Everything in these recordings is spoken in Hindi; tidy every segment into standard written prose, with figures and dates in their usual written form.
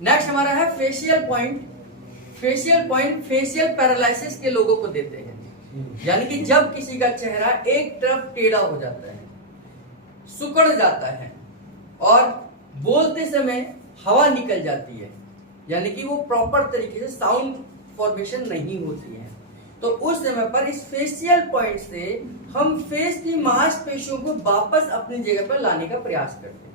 नेक्स्ट हमारा है facial point. Facial point facial paralysis के लोगों को देते हैं, यानी कि जब किसी का चेहरा एक तरफ टेढ़ा हो जाता है, सिकुड़ जाता है और बोलते समय हवा निकल जाती है, यानी कि वो प्रॉपर तरीके से साउंड फॉर्मेशन नहीं होती है, तो उस समय पर इस फेशियल पॉइंट से हम फेस की मांसपेशियों को वापस अपनी जगह पर लाने का प्रयास करते हैं।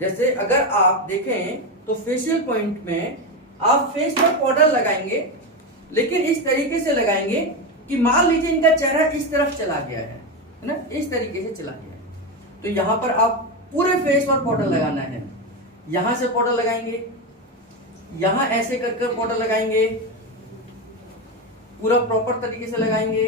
जैसे अगर आप देखें तो फेशियल पॉइंट में आप फेस पर पाउडर लगाएंगे, लेकिन इस तरीके से लगाएंगे कि मान लीजिए इनका चेहरा इस तरफ चला गया है ना, इस तरीके से चला गया है, तो यहां पर आप पूरे फेस पर पाउडर लगाना है। यहां से पाउडर लगाएंगे, यहां ऐसे कर कर पाउडर लगाएंगे, पूरा प्रॉपर तरीके से लगाएंगे।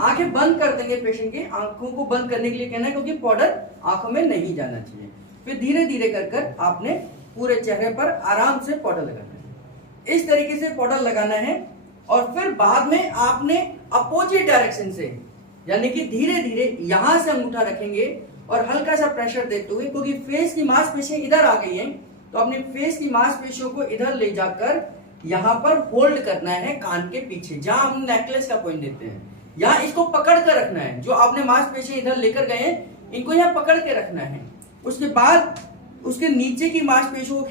आंखें बंद कर देंगे पेशेंट के, आंखों को बंद करने के लिए कहना है क्योंकि पाउडर आंखों में नहीं जाना चाहिए। फिर धीरे धीरे कर कर आपने पूरे चेहरे पर आराम से पाउडर लगाना है, इस तरीके से पाउडर लगाना है। और फिर बाद में आपने अपोजिट डायरेक्शन से, यानी कि धीरे धीरे यहां से अंगूठा रखेंगे और हल्का सा प्रेशर देते हुए, क्योंकि फेस की मांसपेशियां इधर आ गई हैं, तो अपने फेस की मांसपेशियों को इधर ले जाकर यहां पर होल्ड करना है कान के पीछे, जहां हम नेकलेस का पॉइंट देते हैं। यहाँ इसको पकड़ कर रखना है, जो आपने मांसपेशियां इधर लेकर गए हैं इनको यहाँ पकड़ के रखना है। उसके बाद उसके नीचे की मांसपेशियों को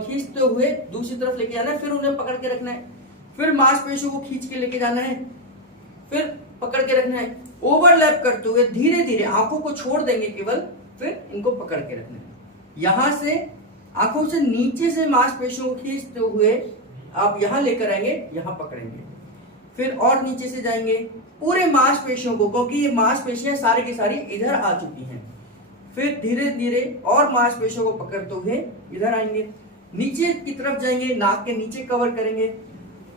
खींचते हुए दूसरी तरफ लेके जाना है, फिर उन्हें पकड़ के रखना है, फिर मांसपेशियों को खींच के लेके जाना है, फिर पकड़ के रखना है, ओवरलैप करते हुए धीरे धीरे आंखों को छोड़ देंगे केवल, फिर इनको पकड़ के रखना है। यहां से आंखों से नीचे से मांसपेशियों को खींचते हुए आप यहां लेकर आएंगे, यहां पकड़ेंगे, फिर और नीचे से जाएंगे पूरे मांसपेशियों को, क्योंकि ये मांसपेशियां सारी की सारी इधर आ चुकी हैं। फिर धीरे धीरे और मांसपेशियों को पकड़ते हुए इधर आएंगे, नीचे की तरफ जाएंगे, नाक के नीचे कवर करेंगे,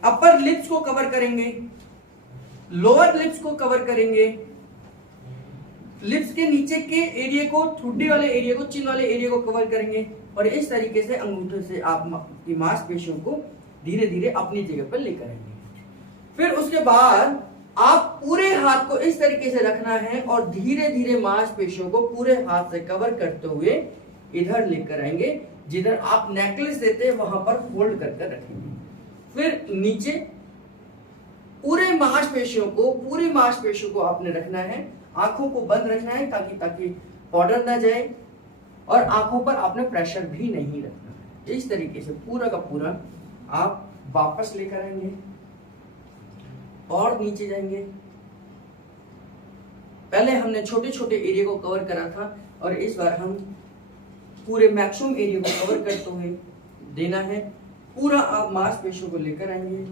अपर लिप्स को कवर करेंगे, लोअर लिप्स को कवर करेंगे, लिप्स के नीचे के एरिया को, ठुड्डी वाले एरिया को, चिन वाले एरिया को कवर करेंगे। और इस तरीके से अंगूठे से आप की मांसपेशियों को धीरे धीरे अपनी जगह पर लेकर आएंगे। फिर उसके बाद आप पूरे हाथ को इस तरीके से रखना है और धीरे धीरे मांसपेशियों को पूरे हाथ से कवर करते हुए इधर लेकर आएंगे, जिधर आप नेकलेस देते हैं वहां पर होल्ड करके रखेंगे। फिर नीचे पूरी मांसपेशियों को आपने रखना है, आंखों को बंद रखना है ताकि पाउडर ना जाए, और आंखों पर आपने प्रेशर भी नहीं रखना है। इस तरीके से पूरा का पूरा आप वापस लेकर आएंगे और नीचे जाएंगे। पहले हमने छोटे छोटे एरिया को कवर करा था और इस बार हम पूरे मैक्सिमम एरिया को कवर करते हुए देना है। पूरा आप मांसपेशियों को लेकर आएंगे,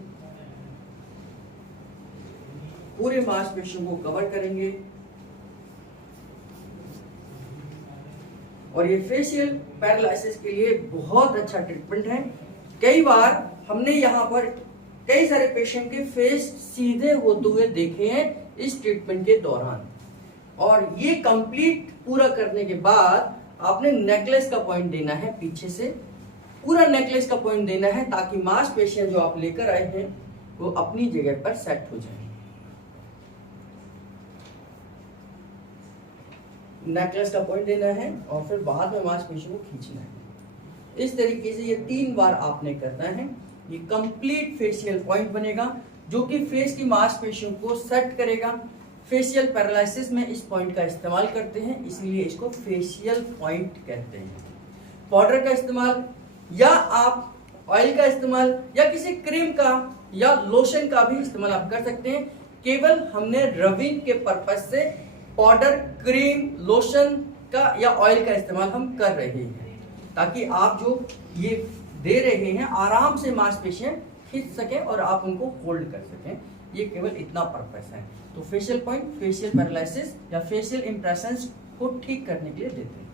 पूरे मांसपेशियों को कवर करेंगे। और ये फेशियल पैरालिसिस के लिए बहुत अच्छा ट्रीटमेंट है। कई बार हमने यहाँ पर कई सारे पेशेंट के फेस सीधे होते हुए देखे हैं इस ट्रीटमेंट के दौरान। और ये कंप्लीट पूरा करने के बाद आपने नेकलेस का पॉइंट देना है, पीछे से पूरा नेकलेस का पॉइंट देना है, ताकि मांसपेशियां जो आप लेकर आए हैं वो अपनी जगह पर सेट हो जाए। नेकलेस का पॉइंट देना है और फिर बाद में मांसपेशियों को खींचना है। इस तरीके से ये 3 बार आपने करना है। ये कंप्लीट फेशियल पॉइंट बनेगा जो कि फेस की मांसपेशियों को सेट करेगा। फेशियल पैरालिसिस में इस पॉइंट का इस्तेमाल करते हैं, इसलिए इसको फेशियल पॉइंट कहते हैं। पाउडर का इस्तेमाल या आप ऑयल का इस्तेमाल या किसी क्रीम का या लोशन का भी इस्तेमाल आप कर सकते हैं। केवल हमने रबिंग के पर्पज से पाउडर, क्रीम, लोशन का या ऑयल का इस्तेमाल हम कर रहे हैं, ताकि आप जो ये दे रहे हैं आराम से मांसपेशियां खींच सकें और आप उनको होल्ड कर सकें। ये केवल इतना पर्पस है। तो फेशियल पॉइंट फेशियल पैरालिसिस या फेशियल इंप्रेशंस को ठीक करने के लिए देते हैं।